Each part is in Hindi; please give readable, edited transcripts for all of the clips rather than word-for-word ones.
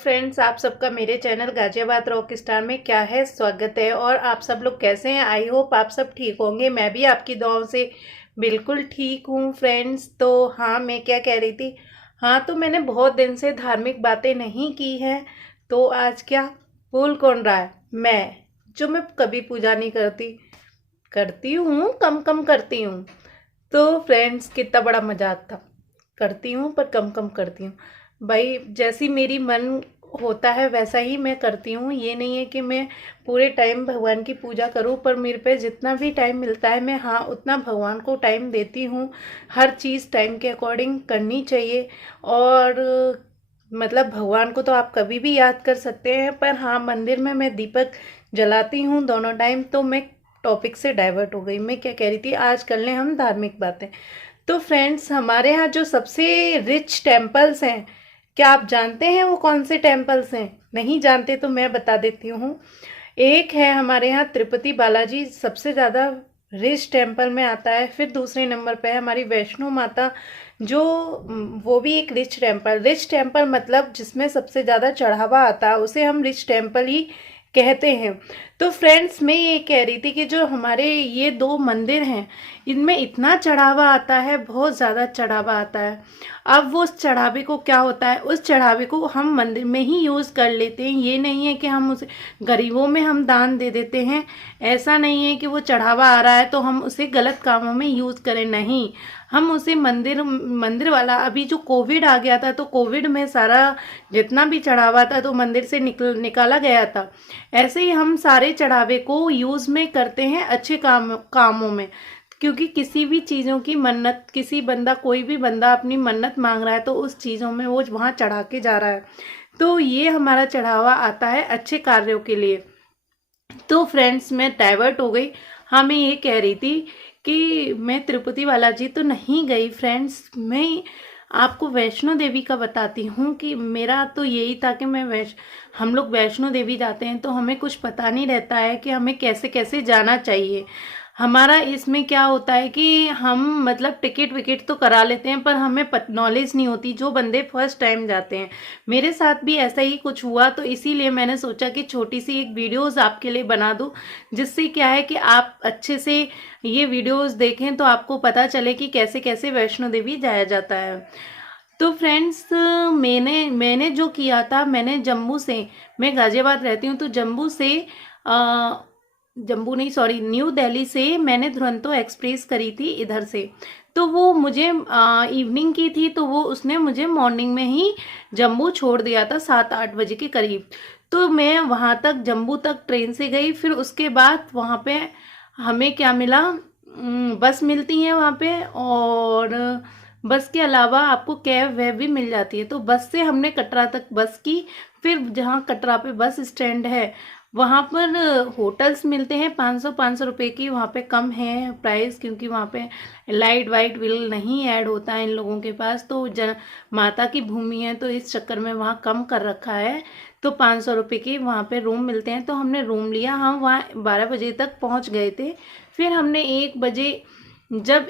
फ्रेंड्स, आप सबका मेरे चैनल गाजियाबाद रॉक स्टार में क्या है स्वागत है। और आप सब लोग कैसे हैं? आई होप आप सब ठीक होंगे। मैं भी आपकी दुआओं से बिल्कुल ठीक हूँ फ्रेंड्स। तो हाँ, मैं क्या कह रही थी, हाँ तो मैंने बहुत दिन से धार्मिक बातें नहीं की हैं। तो आज क्या भूल कौन रहा है? मैं कभी पूजा नहीं करती, करती हूँ, कम कम करती हूँ। तो फ्रेंड्स, कितना बड़ा मजाक था। करती हूँ पर कम कम करती हूँ भाई। जैसी मेरी मन होता है वैसा ही मैं करती हूँ। ये नहीं है कि मैं पूरे टाइम भगवान की पूजा करूँ, पर मेरे पे जितना भी टाइम मिलता है मैं हाँ उतना भगवान को टाइम देती हूँ। हर चीज़ टाइम के अकॉर्डिंग करनी चाहिए। और मतलब भगवान को तो आप कभी भी याद कर सकते हैं, पर हाँ मंदिर में मैं दीपक जलाती हूँ दोनों टाइम। तो मैं टॉपिक से डाइवर्ट हो गई। मैं क्या कह रही थी, आज कर लें हम धार्मिक बातें। तो फ्रेंड्स, हमारे यहाँ जो सबसे रिच टेम्पल्स हैं, क्या आप जानते हैं वो कौन से टेम्पल्स हैं? नहीं जानते तो मैं बता देती हूँ। एक है हमारे यहाँ तिरुपति बालाजी, सबसे ज़्यादा रिच टेम्पल में आता है। फिर दूसरे नंबर पे है हमारी वैष्णो माता, जो वो भी एक रिच टेम्पल मतलब जिसमें सबसे ज़्यादा चढ़ावा आता है, उसे हम रिच टेम्पल ही कहते हैं। तो फ्रेंड्स, मैं ये कह रही थी कि जो हमारे ये दो मंदिर हैं, इनमें इतना चढ़ावा आता है, बहुत ज़्यादा चढ़ावा आता है। अब वो उस चढ़ावे को क्या होता है, उस चढ़ावे को हम मंदिर में ही यूज़ कर लेते हैं। ये नहीं है कि हम उसे गरीबों में हम दान दे देते हैं। ऐसा नहीं है कि वो चढ़ावा आ रहा है तो हम उसे गलत कामों में यूज़ करें, नहीं। हम उसे मंदिर मंदिर वाला, अभी जो कोविड आ गया था तो कोविड में सारा जितना भी चढ़ावा था तो मंदिर से निकाला गया था। ऐसे ही हम सारे चढ़ावे को यूज़ में करते हैं अच्छे कामों में। क्योंकि किसी भी चीज़ों की मन्नत, कोई भी बंदा अपनी मन्नत मांग रहा है तो उस चीज़ों में वो वहाँ चढ़ा के जा रहा है। तो ये हमारा चढ़ावा आता है अच्छे कार्यों के लिए। तो फ्रेंड्स, मैं डाइवर्ट हो गई। हाँ, मैं ये कह रही थी कि मैं तिरुपति बालाजी तो नहीं गई फ्रेंड्स। मैं आपको वैष्णो देवी का बताती हूँ कि मेरा तो यही था कि हम लोग वैष्णो देवी जाते हैं तो हमें कुछ पता नहीं रहता है कि हमें कैसे कैसे जाना चाहिए। हमारा इसमें क्या होता है कि हम मतलब टिकट विकेट तो करा लेते हैं, पर हमें नॉलेज नहीं होती, जो बंदे फर्स्ट टाइम जाते हैं। मेरे साथ भी ऐसा ही कुछ हुआ, तो इसीलिए मैंने सोचा कि छोटी सी एक वीडियोस आपके लिए बना दूं, जिससे क्या है कि आप अच्छे से ये वीडियोस देखें तो आपको पता चले कि कैसे कैसे वैष्णो देवी जाया जाता है। तो फ्रेंड्स, मैंने जो किया था, मैंने जम्मू से, मैं गाजियाबाद रहती हूँ, तो जम्मू नहीं, सॉरी, न्यू दिल्ली से मैंने दुरंतो एक्सप्रेस करी थी इधर से। तो वो मुझे इवनिंग की थी, तो वो उसने मुझे मॉर्निंग में ही जम्मू छोड़ दिया था 7-8 बजे के करीब। तो मैं वहाँ तक, जम्मू तक ट्रेन से गई। फिर उसके बाद वहाँ पे हमें क्या मिला, बस मिलती है वहाँ पे, और बस के अलावा आपको कैब वैब भी मिल जाती है। तो बस से हमने कटरा तक बस की। फिर जहाँ कटरा पे बस स्टैंड है वहाँ पर होटल्स मिलते हैं 500 रुपए की। वहाँ पे कम है प्राइस, क्योंकि वहाँ पे लाइट वाइट बिल नहीं ऐड होता है इन लोगों के पास। तो माता की भूमि है तो इस चक्कर में वहाँ कम कर रखा है। तो 500 रुपये की वहाँ पे रूम मिलते हैं। तो हमने रूम लिया, हम वहाँ 12 बजे तक पहुँच गए थे। फिर हमने 1 बजे, जब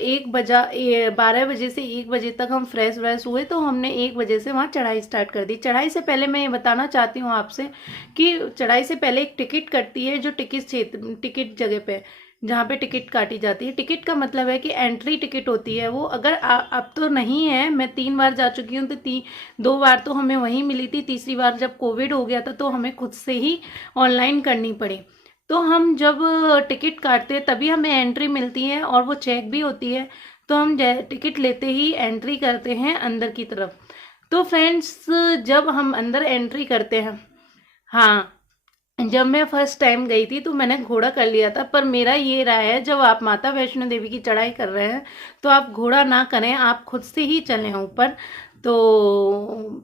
12 बजे से 1 बजे तक हम फ्रेश व्रेश हुए, तो हमने 1 बजे से वहाँ चढ़ाई स्टार्ट कर दी। चढ़ाई से पहले मैं ये बताना चाहती हूँ आपसे कि चढ़ाई से पहले एक टिकट कटती है, जो टिकट जगह पे, जहाँ पे टिकट काटी जाती है। टिकट का मतलब है कि एंट्री टिकट होती है वो। अगर अब तो नहीं है, मैं 3 बार जा चुकी हूँ, तो 2 बार तो हमें वहीं मिली थी, तीसरी बार जब कोविड हो गया था तो हमें खुद से ही ऑनलाइन करनी पड़ी। तो हम जब टिकट काटते हैं तभी हमें एंट्री मिलती है, और वो चेक भी होती है। तो हम टिकट लेते ही एंट्री करते हैं अंदर की तरफ। तो फ्रेंड्स, जब हम अंदर एंट्री करते हैं, हाँ, जब मैं फर्स्ट टाइम गई थी तो मैंने घोड़ा कर लिया था। पर मेरा ये राय है, जब आप माता वैष्णो देवी की चढ़ाई कर रहे हैं तो आप घोड़ा ना करें, आप खुद से ही चलें ऊपर। तो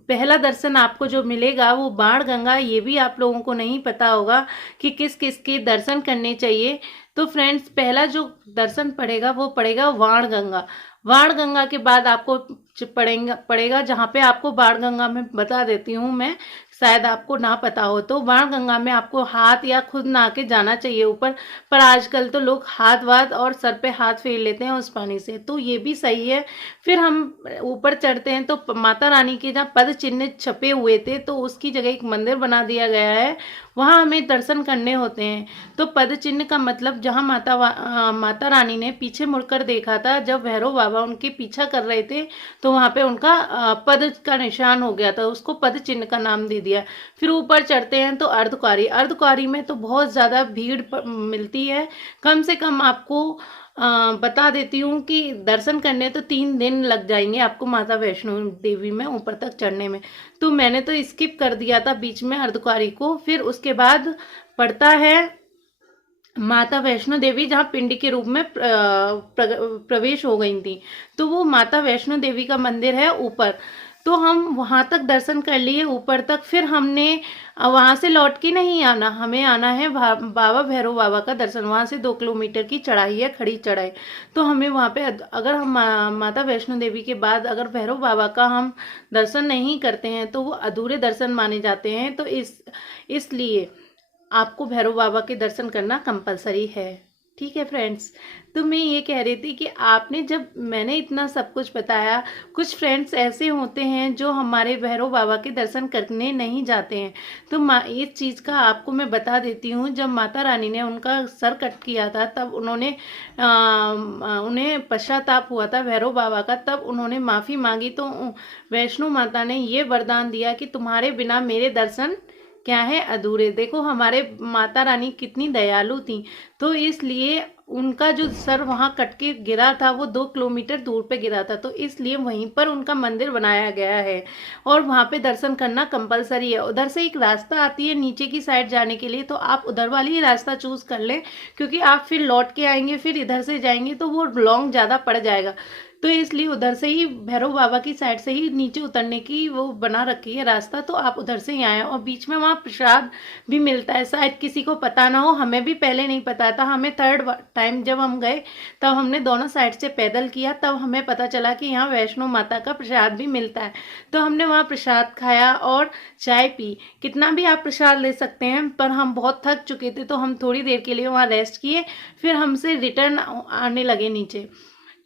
पहला दर्शन आपको जो मिलेगा वो बाण गंगा, ये भी आप लोगों को नहीं पता होगा कि किस किस के दर्शन करने चाहिए। तो फ्रेंड्स, पहला जो दर्शन पड़ेगा वो पड़ेगा वाण गंगा। वाण गंगा के बाद आपको पड़ेगा, जहाँ पे आपको बाणगंगा में बता देती हूँ मैं, शायद आपको ना पता हो तो। बाणगंगा में आपको हाथ या खुद नहा के जाना चाहिए ऊपर, पर आजकल तो लोग हाथ वाथ और सर पे हाथ फेर लेते हैं उस पानी से, तो ये भी सही है। फिर हम ऊपर चढ़ते हैं तो माता रानी के जहाँ पद चिन्ह छपे हुए थे तो उसकी जगह एक मंदिर बना दिया गया है, वहाँ हमें दर्शन करने होते हैं। तो पद चिन्ह का मतलब जहाँ माता रानी ने पीछे मुड़कर देखा था जब भैरव बाबा उनके पीछा कर रहे थे, तो वहाँ पे उनका पद का निशान हो गया था, उसको पद चिन्ह का नाम दे दिया। फिर ऊपर चढ़ते हैं तो अर्धकुंवारी में तो बहुत ज़्यादा भीड़ मिलती है। कम से कम आपको बता देती हूँ कि दर्शन करने तो 3 दिन लग जाएंगे आपको माता वैष्णो देवी में ऊपर तक चढ़ने में। तो मैंने तो स्किप कर दिया था बीच में अर्धकुंवारी को। फिर उसके बाद पड़ता है माता वैष्णो देवी, जहाँ पिंडी के रूप में प्रवेश हो गई थी, तो वो माता वैष्णो देवी का मंदिर है ऊपर। तो हम वहाँ तक दर्शन कर लिए ऊपर तक। फिर हमने वहाँ से लौट के नहीं आना, हमें आना है बाबा भैरव बाबा का दर्शन। वहाँ से 2 किलोमीटर की चढ़ाई है, खड़ी चढ़ाई। तो हमें वहाँ पे अगर हम माता वैष्णो देवी के बाद अगर भैरव बाबा का हम दर्शन नहीं करते हैं तो वो अधूरे दर्शन माने जाते हैं। तो इसलिए आपको भैरव बाबा के दर्शन करना कंपलसरी है। ठीक है फ्रेंड्स, तो मैं ये कह रही थी कि आपने जब मैंने इतना सब कुछ बताया, कुछ फ्रेंड्स ऐसे होते हैं जो हमारे भैरव बाबा के दर्शन करने नहीं जाते हैं। तो इस चीज़ का आपको मैं बता देती हूँ, जब माता रानी ने उनका सर कट किया था तब उन्हें पश्चाताप हुआ था भैरव बाबा का, तब उन्होंने माफ़ी मांगी। तो वैष्णो माता ने ये वरदान दिया कि तुम्हारे बिना मेरे दर्शन क्या है, अधूरे। देखो हमारे माता रानी कितनी दयालु थी, तो इसलिए उनका जो सर वहाँ कट के गिरा था वो 2 किलोमीटर दूर पे गिरा था, तो इसलिए वहीं पर उनका मंदिर बनाया गया है और वहाँ पे दर्शन करना कंपलसरी है। उधर से एक रास्ता आती है नीचे की साइड जाने के लिए, तो आप उधर वाली ही रास्ता चूज कर लें, क्योंकि आप फिर लौट के आएंगे फिर इधर से जाएंगे तो वो लॉन्ग ज़्यादा पड़ जाएगा। तो इसलिए उधर से ही भैरव बाबा की साइड से ही नीचे उतरने की वो बना रखी है रास्ता, तो आप उधर से ही आए। और बीच में वहाँ प्रसाद भी मिलता है, शायद किसी को पता ना हो, हमें भी पहले नहीं पता था। हमें 3rd टाइम जब हम गए तब हमने दोनों साइड से पैदल किया, तब हमें पता चला कि यहाँ वैष्णो माता का प्रसाद भी मिलता है। तो हमने वहाँ प्रसाद खाया और चाय पी। कितना भी आप प्रसाद ले सकते हैं, पर हम बहुत थक चुके थे तो हम थोड़ी देर के लिए वहाँ रेस्ट किए, फिर हमसे रिटर्न आने लगे नीचे।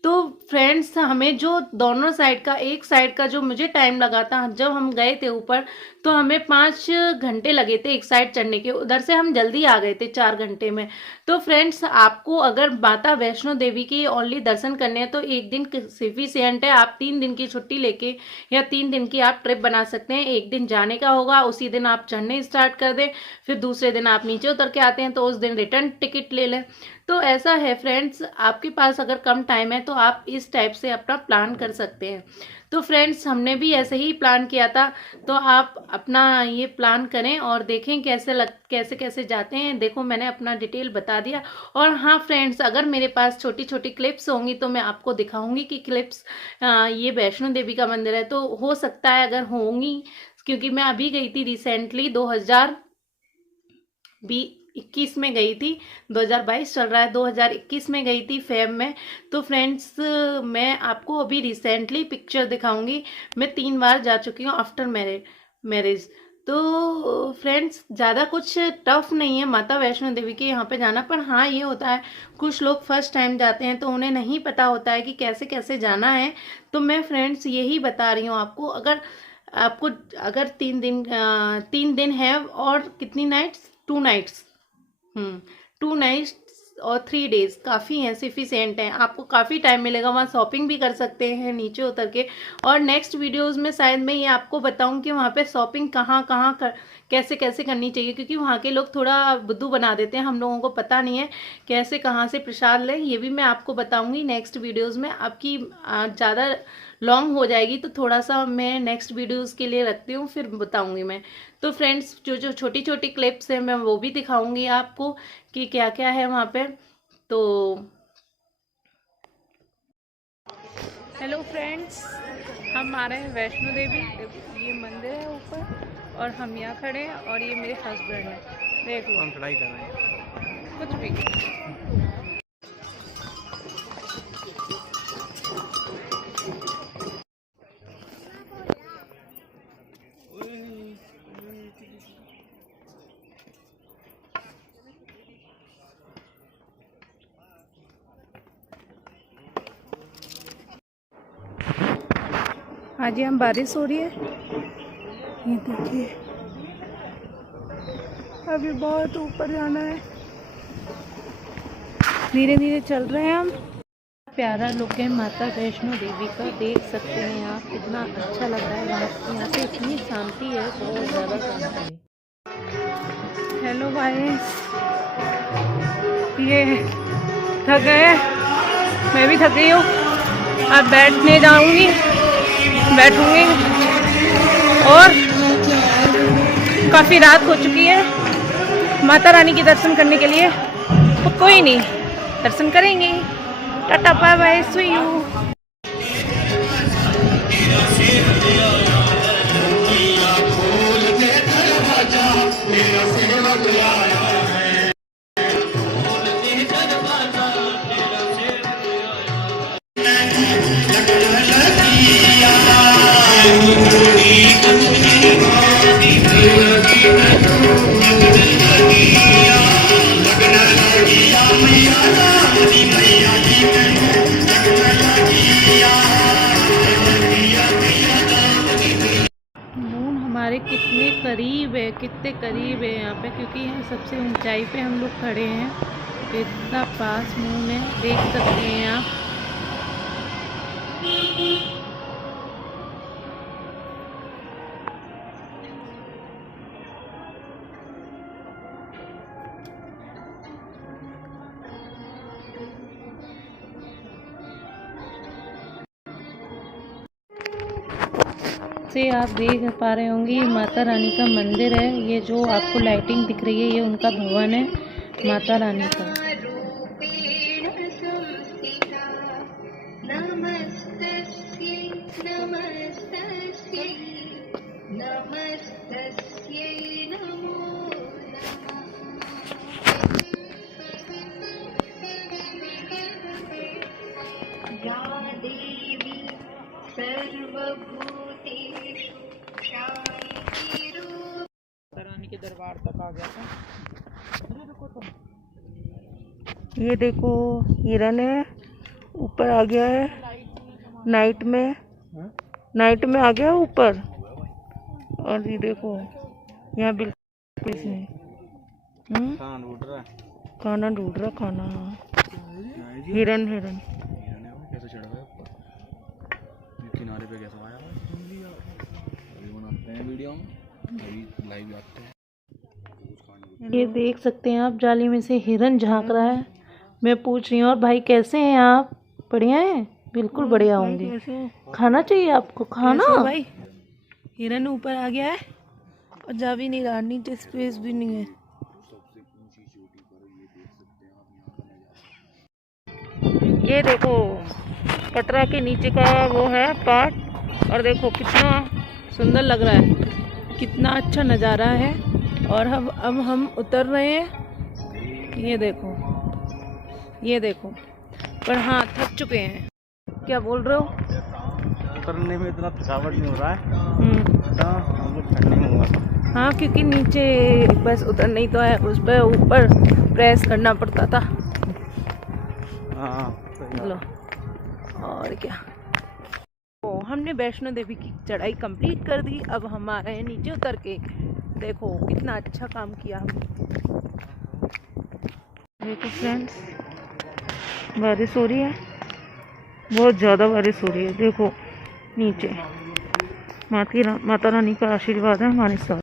तो फ्रेंड्स, हमें जो दोनों साइड का, एक साइड का जो मुझे टाइम लगा था जब हम गए थे ऊपर, तो हमें 5 घंटे लगे थे एक साइड चढ़ने के। उधर से हम जल्दी आ गए थे 4 घंटे में। तो फ्रेंड्स, आपको अगर माता वैष्णो देवी की ओनली दर्शन करने हैं तो एक दिन सफिशिएंट है। आप 3 दिन की छुट्टी लेके या 3 दिन की आप ट्रिप बना सकते हैं। एक दिन जाने का होगा, उसी दिन आप चढ़ने स्टार्ट कर दें, फिर दूसरे दिन आप नीचे उतर के आते हैं तो उस दिन रिटर्न टिकट ले लें। तो ऐसा है फ्रेंड्स, आपके पास अगर कम टाइम है तो आप इस टाइप से अपना प्लान कर सकते हैं। तो फ्रेंड्स, हमने भी ऐसे ही प्लान किया था, तो आप अपना ये प्लान करें और देखें कैसे कैसे जाते हैं। देखो मैंने अपना डिटेल बता दिया। और हाँ फ्रेंड्स, अगर मेरे पास छोटी छोटी क्लिप्स होंगी तो मैं आपको दिखाऊंगी कि क्लिप्स ये वैष्णो देवी का मंदिर है, तो हो सकता है अगर होंगी, क्योंकि मैं अभी गई थी रिसेंटली 2021 में गई थी। 2022 चल रहा है, 2021 में गई थी फेब में। तो फ्रेंड्स, मैं आपको अभी रिसेंटली पिक्चर दिखाऊंगी। मैं 3 बार जा चुकी हूँ आफ्टर मैरिज। तो फ्रेंड्स, ज़्यादा कुछ टफ नहीं है माता वैष्णो देवी के यहाँ पे जाना, पर हाँ ये होता है कुछ लोग फर्स्ट टाइम जाते हैं तो उन्हें नहीं पता होता है कि कैसे कैसे जाना है। तो मैं फ्रेंड्स यही बता रही हूँ आपको। अगर 3 दिन है और कितनी नाइट्स, 2 नाइट्स 2 नाइट्स और 3 डेज काफ़ी हैं, सफिशिएंट हैं। आपको काफ़ी टाइम मिलेगा, वहाँ शॉपिंग भी कर सकते हैं नीचे उतर के। और नेक्स्ट वीडियोस में शायद मैं ये आपको बताऊं कि वहाँ पे शॉपिंग कहाँ कैसे कैसे करनी चाहिए, क्योंकि वहाँ के लोग थोड़ा बुद्धू बना देते हैं, हम लोगों को पता नहीं है कैसे कहाँ से प्रसाद लें। ये भी मैं आपको बताऊँगी नेक्स्ट वीडियोज़ में। आपकी ज़्यादा लॉन्ग हो जाएगी तो थोड़ा सा मैं नेक्स्ट वीडियोज़ के लिए रखती हूँ, फिर बताऊँगी मैं। तो फ्रेंड्स, जो छोटी छोटी क्लिप्स हैं मैं वो भी दिखाऊंगी आपको कि क्या क्या है वहाँ पे। तो हेलो फ्रेंड्स, हम आ रहे हैं वैष्णो देवी। ये मंदिर है ऊपर और हम यहाँ खड़े हैं और ये मेरे हस्बैंड हैं। देखो हम चढ़ाई कर रहे हैं कुछ भी। आज यहाँ बारिश हो रही है, ये देखिए। अभी बहुत ऊपर जाना है, धीरे धीरे चल रहे हैं हम। प्यारा लुक है माता वैष्णो देवी का, देख सकते हैं आप, कितना अच्छा लग रहा है। यहाँ पे इतनी शांति है, बहुत ज़्यादा शांति है। हेलो भाई, ये थक गए, मैं भी थक गई हूँ। अब बैठने जाऊंगी, बैठूंगी, और काफ़ी रात हो चुकी है। माता रानी के दर्शन करने के लिए तो कोई नहीं, दर्शन करेंगे। Tata bye bye, see you. हमारे कितने करीब है, कितने करीब है यहाँ पे, क्योंकि यहाँ सबसे ऊंचाई पे हम लोग खड़े हैं। इतना पास मून है, देख सकते हैं आप। से आप देख पा रहे होंगे, ये माता रानी का मंदिर है। ये जो आपको लाइटिंग दिख रही है, ये उनका भवन है माता रानी का। रानी के दरबार तक आ गया था। ये देखो हिरन है, ऊपर आ गया है। नाइट में आ गया ऊपर। और ये देखो यहाँ बिल्कुल खाना ढूंढ रहा, खाना। हिरन कैसे चढ़ गया ऊपर, किनारे पे कैसे आया? अभी बनाते हैं वीडियो में, अभी लाइव आते हैं। ये देख सकते हैं आप, जाली में से हिरन झांक रहा है। मैं पूछ रही हूँ, और भाई कैसे हैं आप? बढ़िया हैं? बिल्कुल बढ़िया होंगे। खाना चाहिए आपको? खाना भाई। हिरन ऊपर आ गया है और जा भी नहीं रहा, नीचे स्पेस भी नहीं है। ये देखो कटरा के नीचे का वो है पार्ट, और देखो कितना सुंदर लग रहा है, कितना अच्छा नज़ारा है। और अब हम उतर रहे हैं। ये देखो, पर हाँ थक चुके हैं। क्या बोल रहे हो? उतरने में इतना थकावट नहीं हो रहा है, हम लोग ठंडी में हुआ। हाँ, क्योंकि नीचे बस उतरना ही तो है, उस पर ऊपर प्रेस करना पड़ता था। हाँ लो, और क्या। तो हमने वैष्णो देवी की चढ़ाई कंप्लीट कर दी। अब हम आ रहे हैं नीचे उतर के। देखो कितना अच्छा काम किया हमने। देखो फ्रेंड्स, बारिश हो रही है, बहुत ज़्यादा बारिश हो रही है। देखो नीचे माता रानी का आशीर्वाद है हमारे साथ।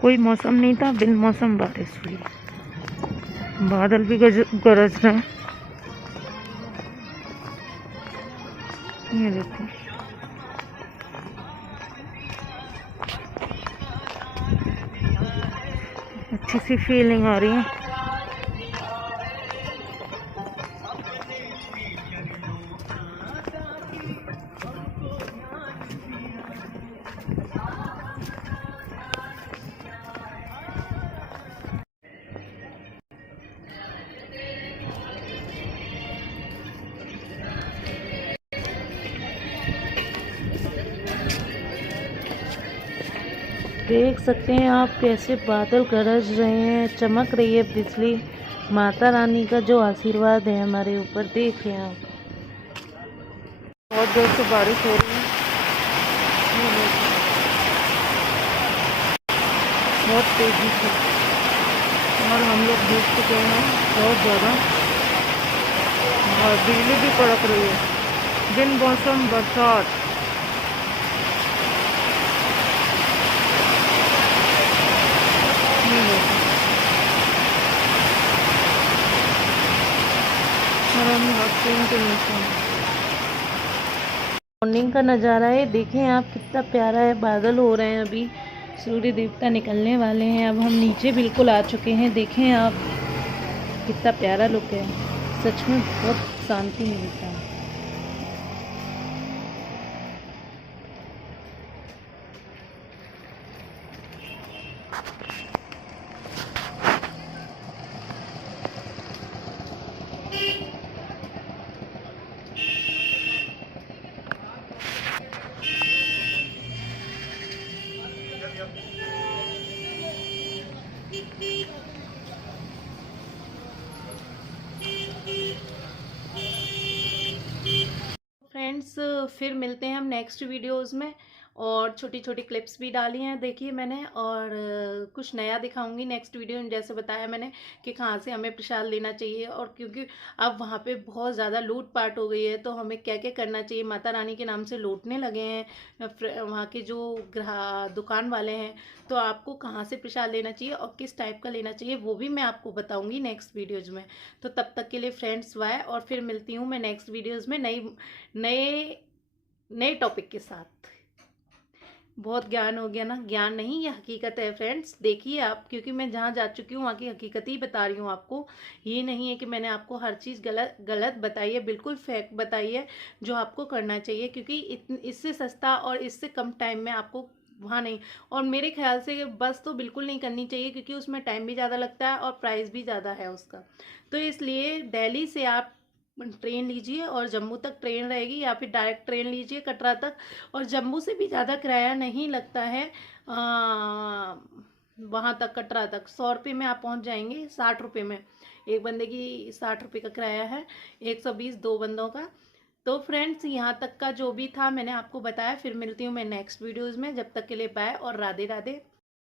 कोई मौसम नहीं था, बिन मौसम बारिश हुई। बादल भी गरज रहे हैं। ये देखो, अच्छी सी फीलिंग आ रही है। देख सकते हैं आप कैसे बादल गरज रहे हैं, चमक रही है बिजली। माता रानी का जो आशीर्वाद है हमारे ऊपर, देखिए आप। बहुत देर से बारिश हो रही है, बहुत तेज़ी से, और हम लोग भीग चुके हैं बहुत ज़्यादा, और बिजली भी कड़क रही है। दिन मौसम बरसात, मॉर्निंग का नज़ारा है, देखें आप कितना प्यारा है। बादल हो रहे हैं, अभी सूर्य देवता निकलने वाले हैं। अब हम नीचे बिल्कुल आ चुके हैं, देखें आप कितना प्यारा लुक है, सच में बहुत शांति मिलता है। फ्रेंड्स, फिर मिलते हैं हम नेक्स्ट वीडियोस में, और छोटी छोटी क्लिप्स भी डाली हैं देखिए मैंने, और कुछ नया दिखाऊंगी नेक्स्ट वीडियो में। जैसे बताया मैंने कि कहाँ से हमें प्रसाद लेना चाहिए, और क्योंकि अब वहाँ पे बहुत ज़्यादा लूट पाट हो गई है, तो हमें क्या क्या करना चाहिए। माता रानी के नाम से लूटने लगे हैं वहाँ के जो दुकान वाले हैं, तो आपको कहाँ से प्रसाद लेना चाहिए और किस टाइप का लेना चाहिए, वो भी मैं आपको बताऊँगी नेक्स्ट वीडियोज़ में। तो तब तक के लिए फ्रेंड्स बाय, और फिर मिलती हूँ मैं नेक्स्ट वीडियोज़ में नए नए टॉपिक के साथ। बहुत ज्ञान हो गया ना, ज्ञान नहीं, ये हकीकत है फ्रेंड्स। देखिए आप, क्योंकि मैं जहाँ जा चुकी हूँ वहाँ की हकीकत ही बता रही हूँ आपको। ये नहीं है कि मैंने आपको हर चीज़ गलत गलत बताई है, बिल्कुल फैक्ट बताई है जो आपको करना चाहिए, क्योंकि इससे सस्ता और इससे कम टाइम में आपको वहाँ नहीं। और मेरे ख्याल से बस तो बिल्कुल नहीं करनी चाहिए, क्योंकि उसमें टाइम भी ज़्यादा लगता है और प्राइस भी ज़्यादा है उसका। तो इसलिए दिल्ली से आप ट्रेन लीजिए, और जम्मू तक ट्रेन रहेगी, या फिर डायरेक्ट ट्रेन लीजिए कटरा तक। और जम्मू से भी ज़्यादा किराया नहीं लगता है, वहाँ तक कटरा तक 100 रुपये में आप पहुँच जाएंगे, 60 रुपये में। एक बंदे की 60 रुपये का किराया है, 120 दो बंदों का। तो फ्रेंड्स, यहाँ तक का जो भी था मैंने आपको बताया। फिर मिलती हूँ मैं नेक्स्ट वीडियोज़ में, जब तक के लिए बाय और राधे राधे।